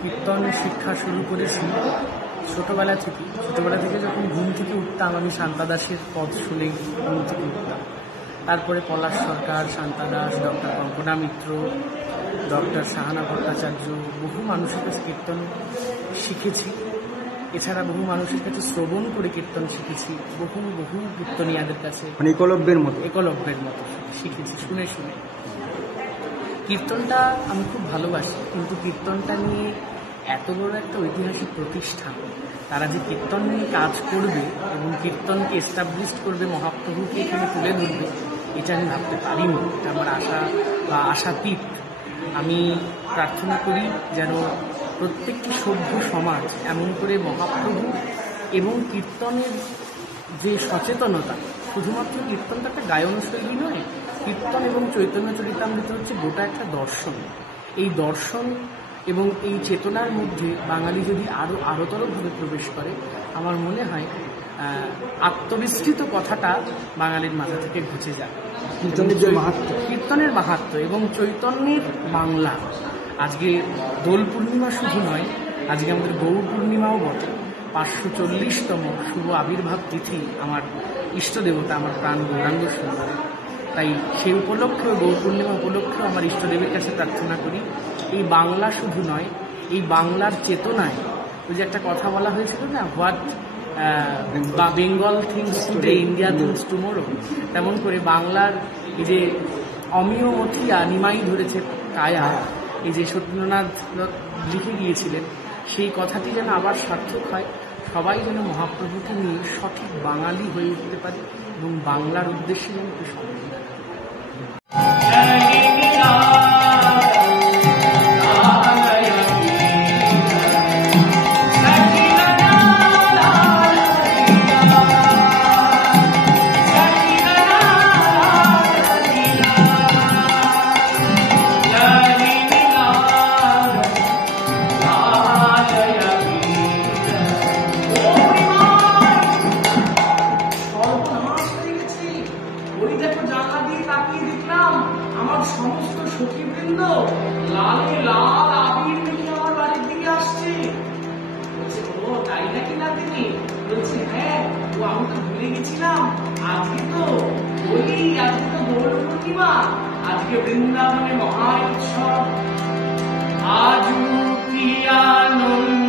কীর্তন শিক্ষা শুরু করেছি ছোটবেলা থেকে যখন ঘুম থেকে উঠতাম আমি শান্তা দাসের পদ শুনেই ঘুম থেকে উঠতাম। তারপরে পলাশ সরকার, শান্তা দাস, ডক্টর কল্পনা মিত্র, ডক্টর সাহানা ভট্টাচার্য, বহু মানুষের কাছে কীর্তন শিখেছি। এছাড়া বহু মানুষের কাছে শ্রবণ করে কীর্তন শিখেছি, বহু কীর্তনিয়াদের কাছে একলব্যের মতো শিখেছি শুনে। কীর্তনটা আমি খুব ভালোবাসি, কিন্তু কীর্তনটা নিয়ে এত বড় একটা ঐতিহাসিক প্রতিষ্ঠান, তারা যে কীর্তন নিয়ে কাজ করবে এবং কীর্তনকে এস্টাবলিশ করবে, মহাপ্রভুকে এখানে তুলে ধরবে, এটা আমি ভাবতে পারিনি। এটা আমার আশাতীত। আমি প্রার্থনা করি যেন প্রত্যেকটি সভ্য সমাজ এমন করে মহাপ্রভু এবং কীর্তনের যে সচেতনতা, শুধুমাত্র কীর্তনটা একটা গায়নশৈলী নয়, কীর্তন এবং চৈতন্য চরিতামৃত হচ্ছে গোটা একটা দর্শন। এই দর্শন এবং এই চেতনার মধ্যে বাঙালি যদি আরোতরভাবে প্রবেশ করে, আমার মনে হয় আত্মবিস্তৃত কথাটা বাঙালির মাথা থেকে ঘুচে যায়। কীর্তনের মাহাত্ম্য এবং চৈতন্যের বাংলা। আজকে দোল পূর্ণিমা শুধু নয়, আজকে আমাদের গৌর পূর্ণিমাও বটে। 540তম শুভ আবির্ভাব তিথি আমার ইষ্টদেবতা, আমার প্রাণ গৌরাঙ্গ সুন্দর। তাই সেই উপলক্ষেও, গৌর পূর্ণিমা উপলক্ষেও আমার ইষ্টদেবের কাছে প্রার্থনা করি, এই বাংলা শুধু নয়, এই বাংলার চেতনায় ওই যে একটা কথা বলা হয়েছিল না, what Bengal things today, India things tomorrow, তেমন করে বাংলার এই যে অমিয় মথিয়া নিমাই ধরেছে কায়া, এই যে সত্যেন্দ্রনাথ লিখে গিয়েছিলেন, সেই কথাটি যেন আবার সার্থক হয়। সবাই যেন মহাপ্রভুকে নিয়ে সঠিক বাঙালি হয়ে উঠতে পারে এবং বাংলার উদ্দেশ্যে যেন একটু সম্মান দেয়। আমার সমস্ত সখীবৃন্দ লালে লাল আবির নিয়ে আমার বাড়ির দিকে আসছে। বলছে, ও তাই নাকি না তিনি? বলছে, হ্যাঁ, ও আমি তো ভুলে গেছিলাম, আজকে তো দোল পূর্ণিমা, আজকে বৃন্দাবনে মহা উৎসব। আজ কি আনন্দ